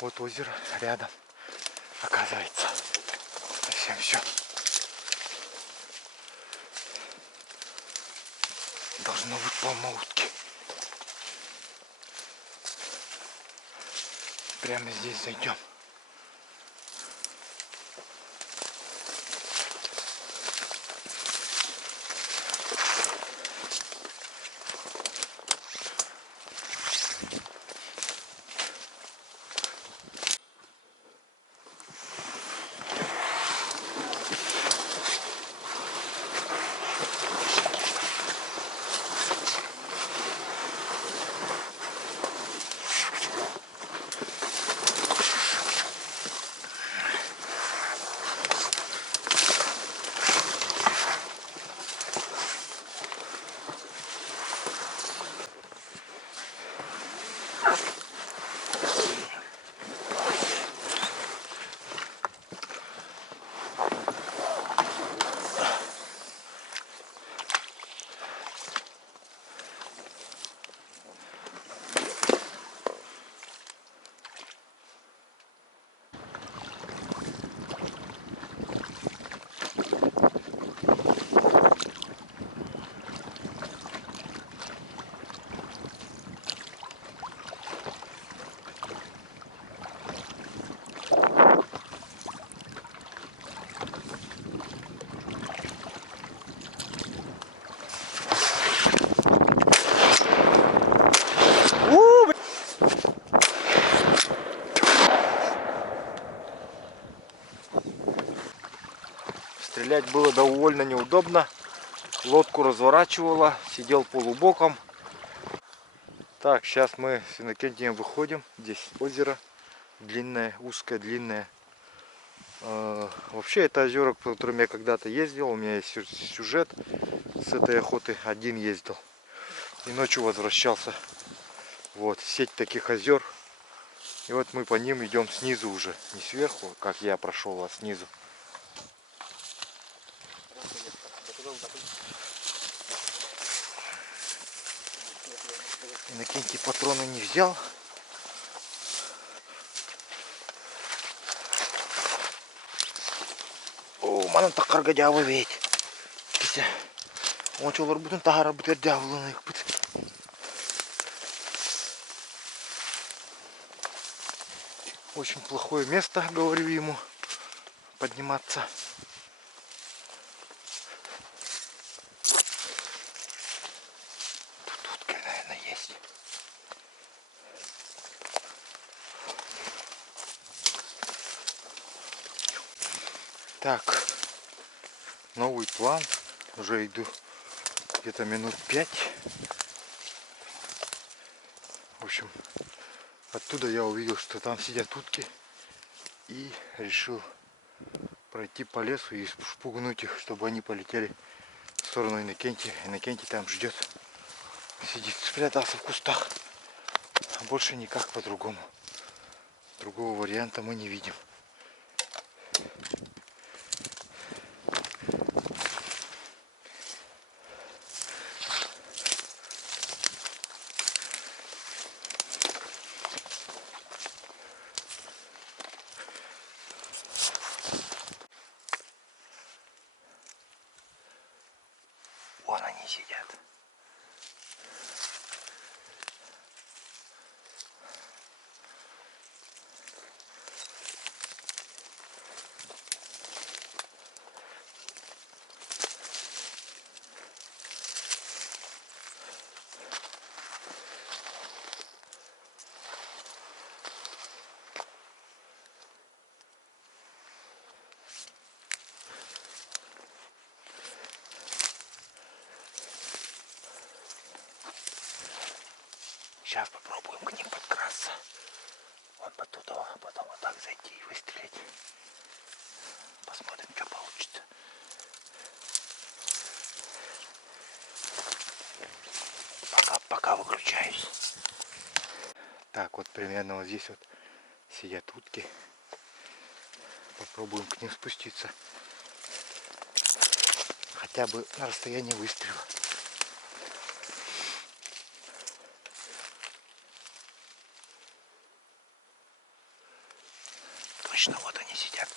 Вот озеро рядом, оказывается. Совсем все. Должно быть полно утки. Прямо здесь зайдем. Стрелять было довольно неудобно. Лодку разворачивала, сидел полубоком. Так, сейчас мы с Иннокентием выходим. Здесь озеро длинное, узкое, длинное. Вообще это озеро, по которым я когда-то ездил. У меня есть сюжет с этой охоты. Один ездил. И ночью возвращался. Вот, сеть таких озер. И вот мы по ним идем снизу уже. Не сверху, как я прошел, а снизу. Иннокентий патроны не взял. О, манан такар гадявы ведь. Кися. Он чолор бутын тахара бутер дявлын их бут. Очень плохое место, говорю ему, подниматься. Тут утка, наверное, есть. Так, новый план. Уже иду где-то минут 5. В общем, оттуда я увидел, что там сидят утки. И решил пройти по лесу и спугнуть их, чтобы они полетели в сторону Иннокентия. Иннокентий там ждет. Сидит, спрятался в кустах. Больше никак по-другому. Другого варианта мы не видим. Вон они сидят. Сейчас попробуем к ним подкрасться. Вот по туда, а потом вот так зайти и выстрелить. Посмотрим, что получится. Пока выключаюсь. Так, вот примерно вот здесь вот сидят утки. Попробуем к ним спуститься. Хотя бы на расстоянии выстрела. Точно, вот они сидят.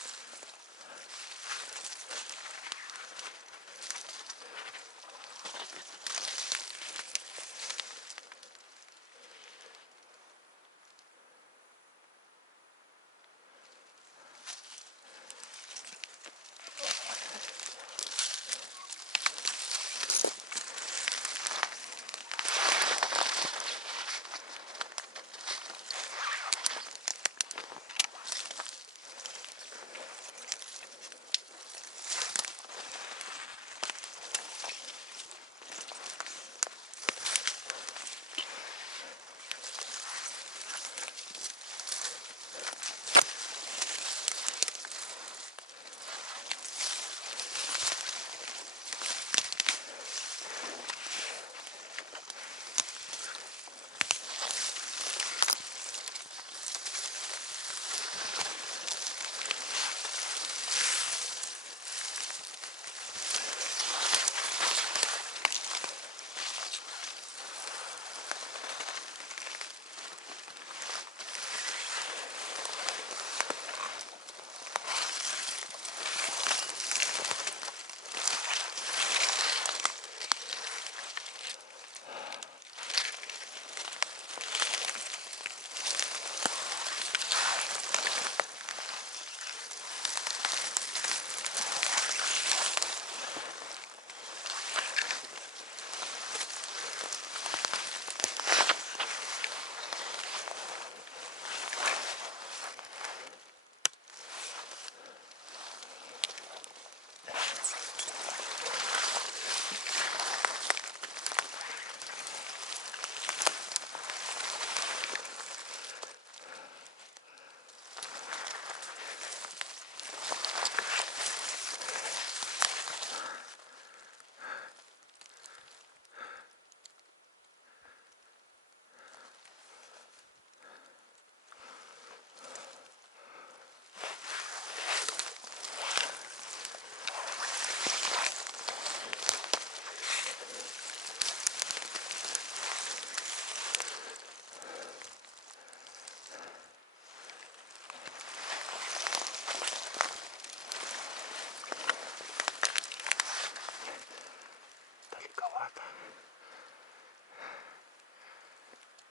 Далековато.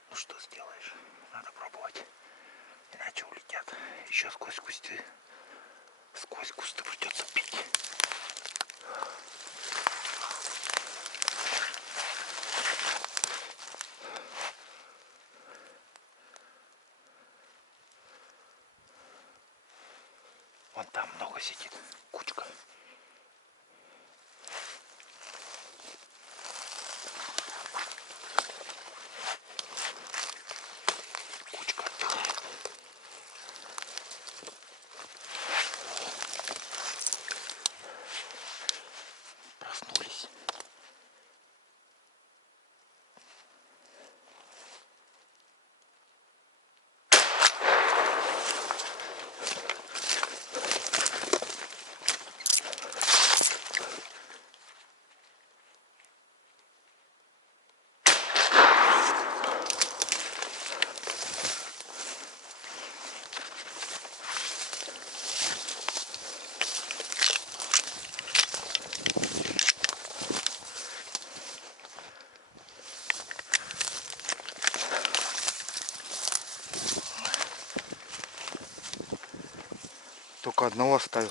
Ну что сделаешь? Надо пробовать. Иначе улетят. Еще сквозь кусты. Сквозь кусты придется пить. Вон там много сидит. Кучка. Кучка отдыхает. Проснулись. Только одного оставил.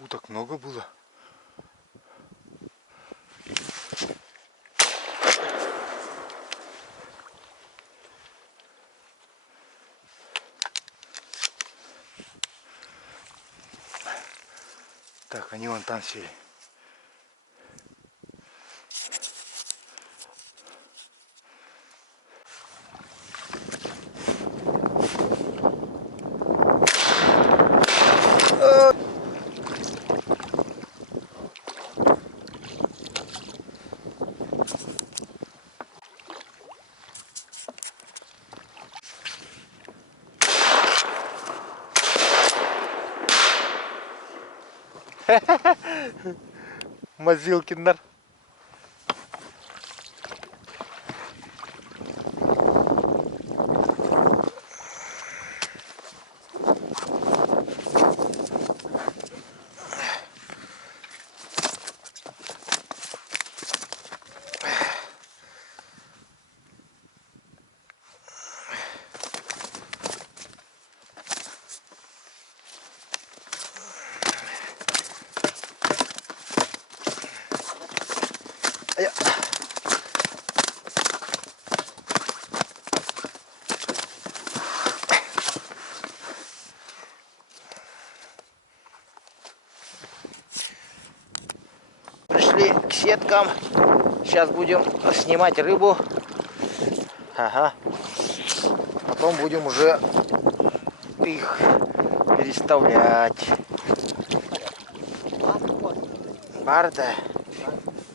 Уток много было. Так, они вон там сели. Мазилкинер. сеткам. Сейчас будем снимать рыбу. Ага. Потом будем уже их переставлять. Барда.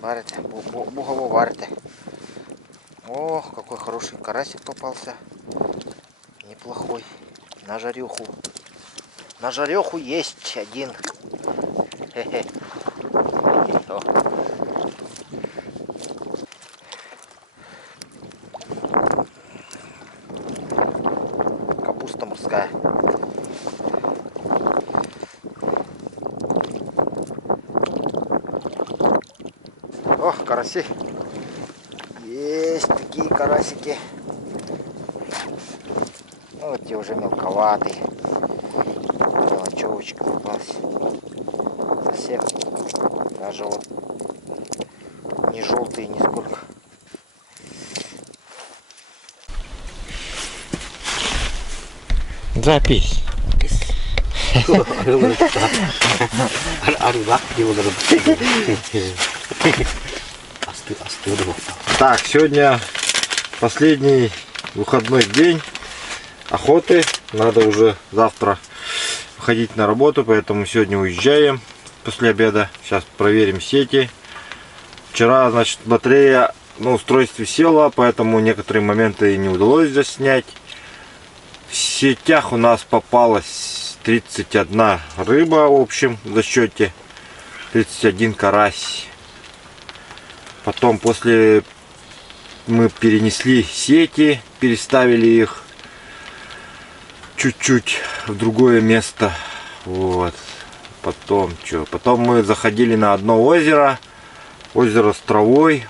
Барда. Бугово барда. Ох, какой хороший карасик попался. Неплохой. На жареху. На жареху есть один. Хе-хе. Капуста морская. Ох, караси. Есть такие карасики. Ну, вот те уже мелковатые. Мелочевочка попалась. Совсем. Даже вот не желтые нисколько. Запись. Так, сегодня последний выходной день охоты. Надо уже завтра выходить на работу, поэтому сегодня уезжаем после обеда. Сейчас проверим сети. Вчера, значит, батарея на устройстве села, поэтому некоторые моменты не удалось заснять. В сетях у нас попалась 31 рыба в общем зачете, 31 карась. Потом после мы перенесли сети, переставили их чуть-чуть в другое место. Вот. Потом что? Потом мы заходили на одно озеро, озеро с травой.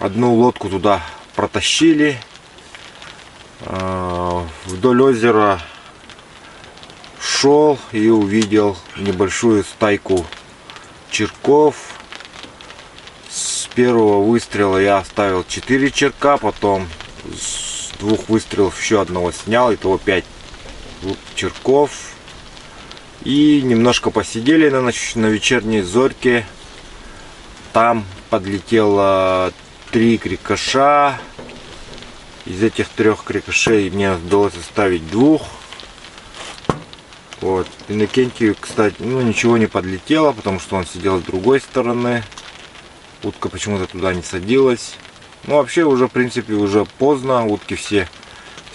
Одну лодку туда протащили. Вдоль озера шел и увидел небольшую стайку черков. С первого выстрела я оставил 4 черка, потом с 2 выстрелов еще одного снял, итого 5 черков. И немножко посидели на вечерней зорьке. Там подлетело 3 крикоша. Из этих 3 крикошей мне удалось оставить 2. Вот. Иннокентию, кстати, ничего не подлетело, потому что он сидел с другой стороны. Утка почему-то туда не садилась. Ну, вообще, уже, в принципе, уже поздно. Утки все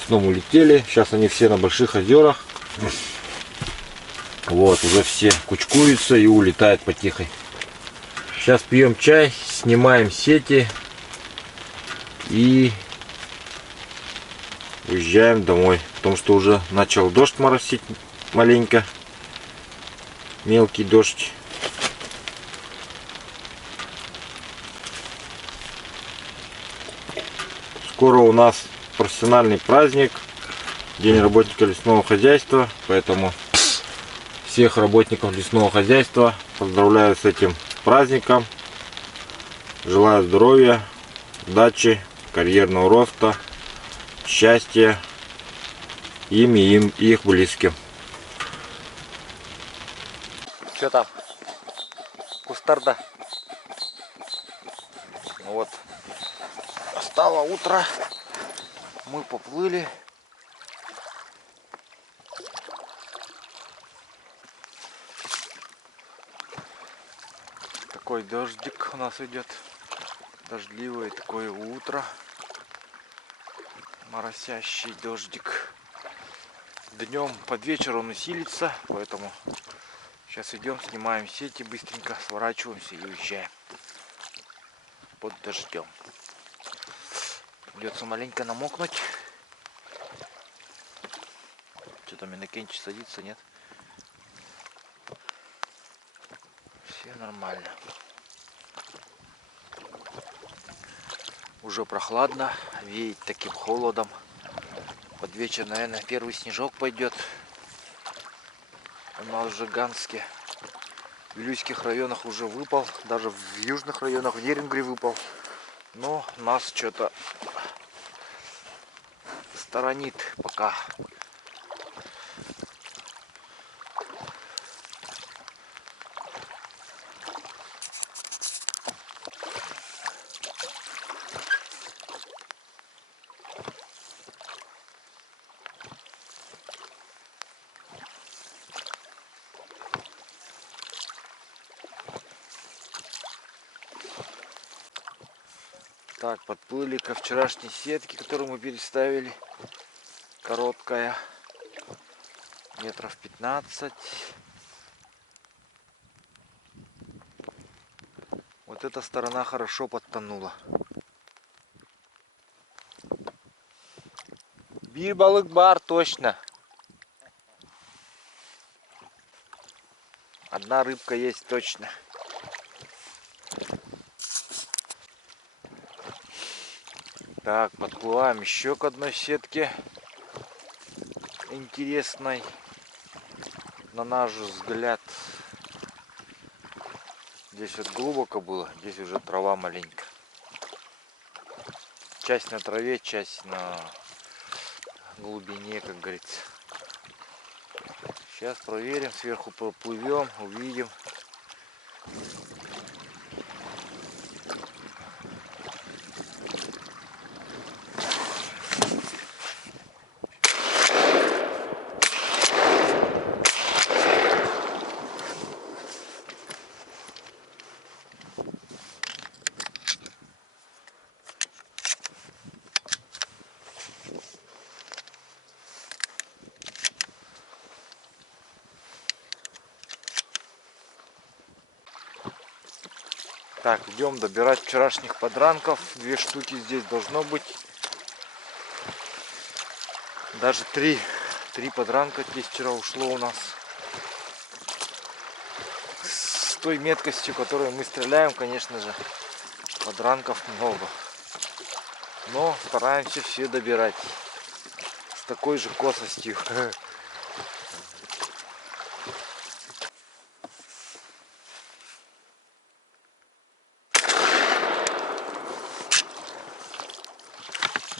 снова улетели. Сейчас они все на больших озерах. Вот, уже все кучкуются и улетают потихой. Сейчас пьем чай, снимаем сети и уезжаем домой, потому что уже начал дождь моросить маленько, мелкий дождь. Скоро у нас профессиональный праздник, День работника лесного хозяйства, поэтому всех работников лесного хозяйства поздравляю с этим праздником. Желаю здоровья, удачи, карьерного роста, счастья им и их близким. Что там? Кустарда. Вот. Настало утро. Мы поплыли. Такой дождик у нас идет. Дождливое такое утро. Моросящий дождик. Днем под вечер он усилится, поэтому сейчас идем, снимаем сети, быстренько сворачиваемся и уезжаем под дождем. Придется маленько намокнуть. Что там, Иннокентий садится, нет? Все нормально. Уже прохладно, веет таким холодом. Под вечер, наверное, первый снежок пойдет. У нас в Жиганске, в Вилюйских районах уже выпал. Даже в южных районах, в Дерингре выпал. Но нас что-то сторонит пока. Так, подплыли ко вчерашней сетке, которую мы переставили. Короткая, метров 15. Вот эта сторона хорошо подтонула. Bir balık бар точно. Одна рыбка есть точно. Так, подплываем еще к одной сетке. Интересной, на наш взгляд. Здесь вот глубоко было, здесь уже трава маленькая. Часть на траве, часть на глубине, как говорится. Сейчас проверим, сверху проплывем, увидим. Так, идем добирать вчерашних подранков. 2 штуки здесь должно быть. Даже 3 подранка здесь вчера ушло у нас. С той меткостью, которой мы стреляем, конечно же, подранков много. Но стараемся все добирать. С такой же косостью.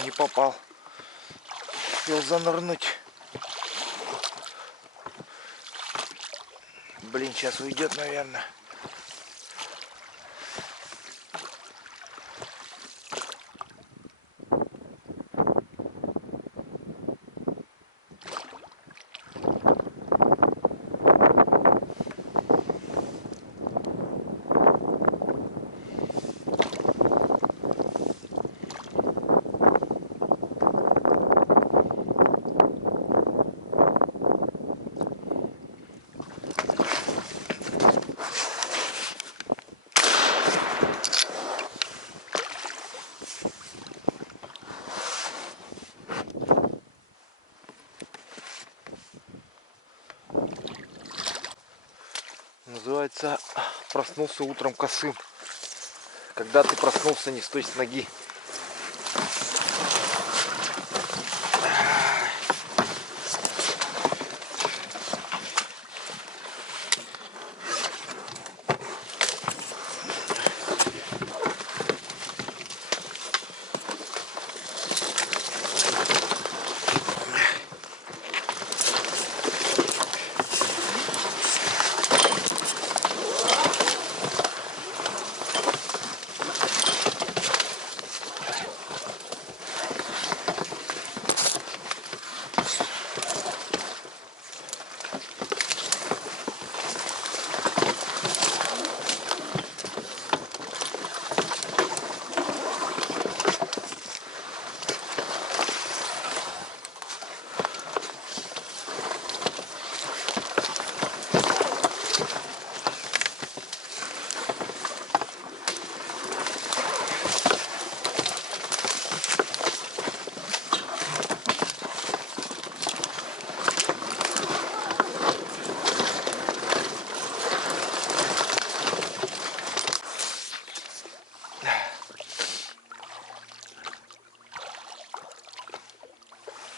Не попал. Успел занырнуть. Блин, сейчас уйдет, наверное. Называется, проснулся утром косым. Когда ты проснулся не с той с ноги.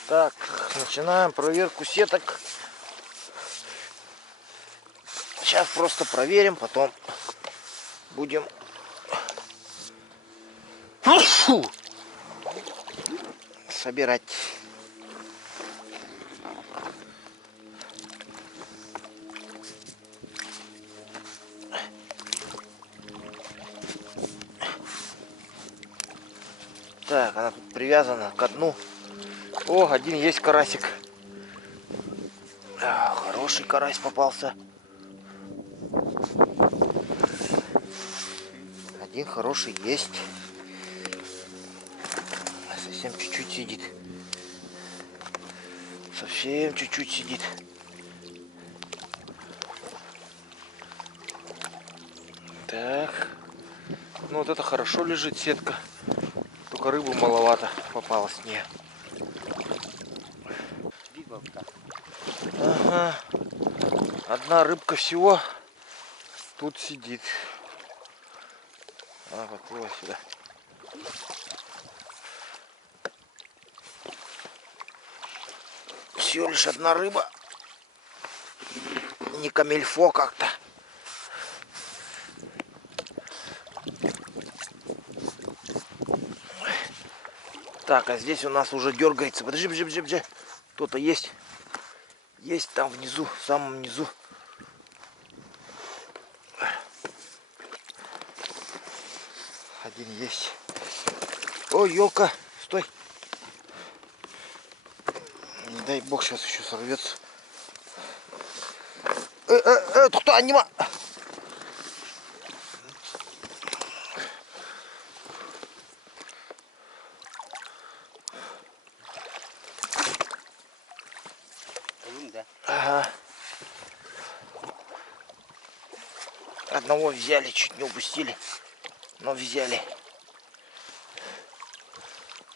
Так, начинаем проверку сеток. Сейчас просто проверим, потом будем собирать. Так, она тут привязана к дну. О, один есть карасик. Хороший карась попался. Один хороший есть. Совсем чуть-чуть сидит. Совсем чуть-чуть сидит. Так. Ну вот это хорошо лежит сетка. Только рыбы маловато попалось в нее. Ага. Одна рыбка всего тут сидит. А, поплыла сюда. Всего лишь одна рыба. Не камильфо как-то. Так, а здесь у нас уже дергается. Подожди, подожди, подожди, подожди. Кто-то есть. Есть там внизу, в самом низу. Один есть. Ой, елка, стой. Не дай бог, сейчас еще сорвется. Это кто? Анима! Ага. Одного взяли, чуть не упустили, но взяли.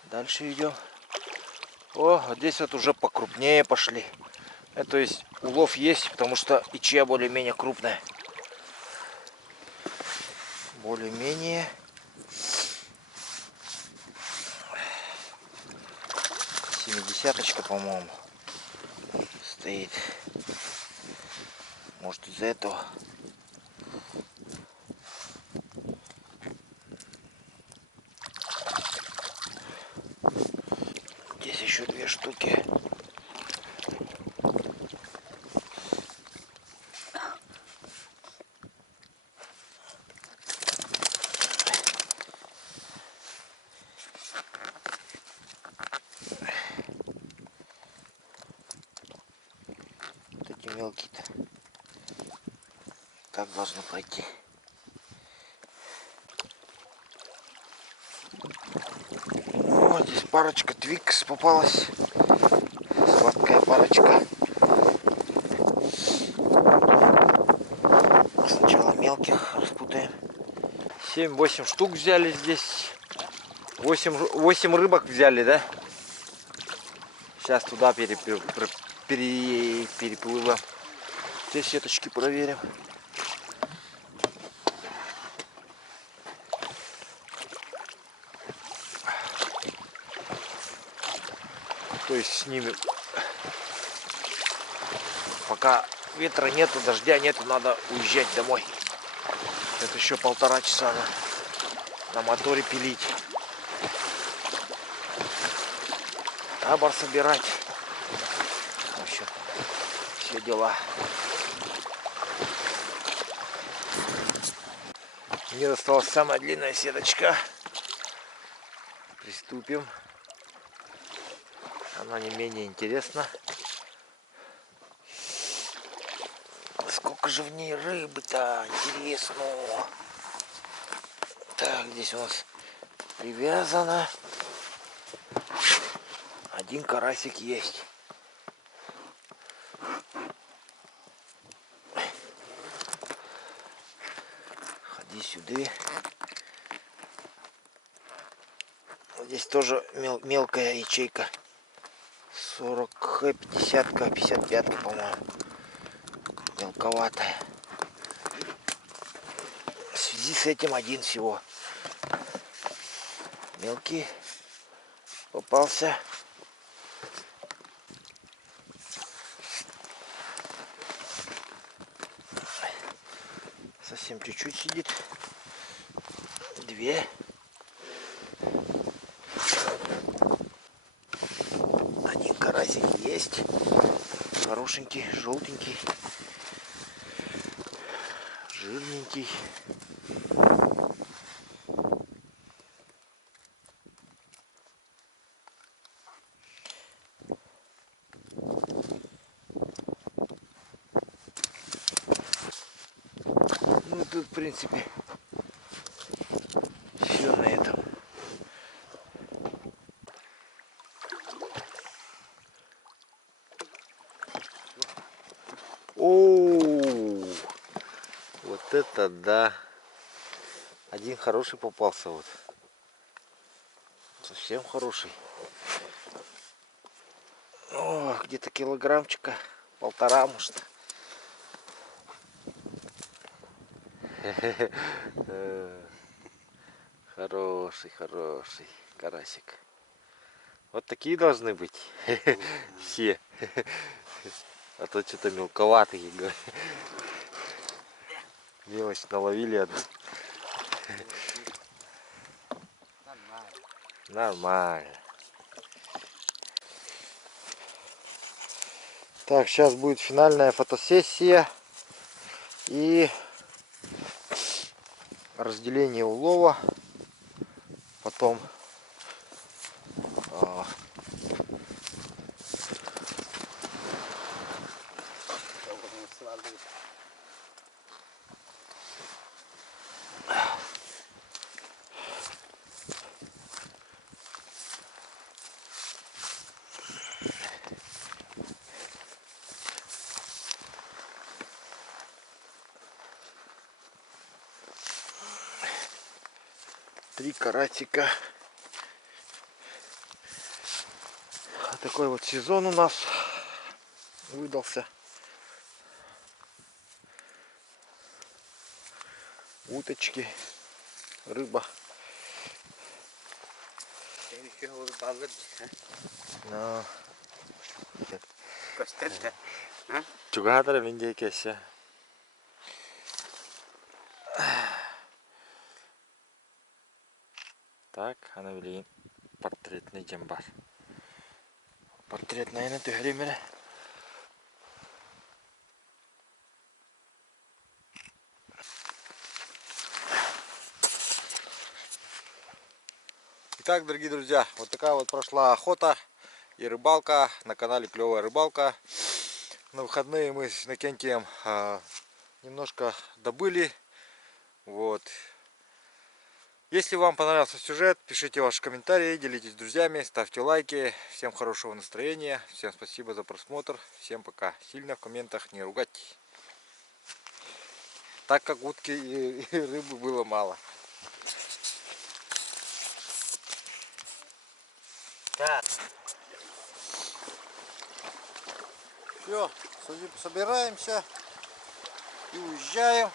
Дальше идем. О, вот здесь вот уже покрупнее пошли. То есть улов есть, потому что ичья более-менее крупная. Более-менее. Семидесяточка, по-моему, стоит. Может, из-за этого. Здесь еще две штуки. Вот эти мелкие-то так должно пройти. О, здесь парочка твикс попалась. Сладкая парочка. Сначала мелких распутаем. 7-8 штук взяли здесь. 8 рыбок взяли, да? Сейчас туда переплывем. Здесь сеточки проверим. То есть снимем. Пока ветра нету, дождя нету, надо уезжать домой. Это еще 1,5 часа на моторе пилить. Табор собирать. В общем, все дела. Мне досталась самая длинная сеточка. Приступим. Она не менее интересна. Сколько же в ней рыбы-то, интересно. Так, здесь у нас привязано. Один карасик есть. Ходи сюда. Здесь тоже мелкая ячейка. 40, 50, 55, по-моему. Мелковатая. В связи с этим один всего. Мелкий попался. Совсем чуть-чуть сидит. 2. Один карасик есть. Хорошенький, желтенький. Жирненький. Ну тут, в принципе, все на этом. Вот это да. Один хороший попался вот. Совсем хороший. О, где-то килограммчика 1,5, может. Хороший, хороший карасик. Вот такие должны быть. Все. А то что-то мелковатые. Мелочь наловили одну. Нормально. Так, сейчас будет финальная фотосессия и разделение улова. Потом три карасика. Такой вот сезон у нас выдался. Уточки, рыба. No. Juga ada minjai guys ya. Так, Анавелин. Портретный джамбар. Портретный на тюрьме. Итак, дорогие друзья, вот такая вот прошла охота и рыбалка на канале Клевая Рыбалка. На выходные мы с Иннокентием немножко добыли. Вот. Если вам понравился сюжет, пишите ваши комментарии, делитесь с друзьями, ставьте лайки. Всем хорошего настроения, всем спасибо за просмотр, всем пока. Сильно в комментах не ругать, так как утки и рыбы было мало. Так. Все, собираемся и уезжаем.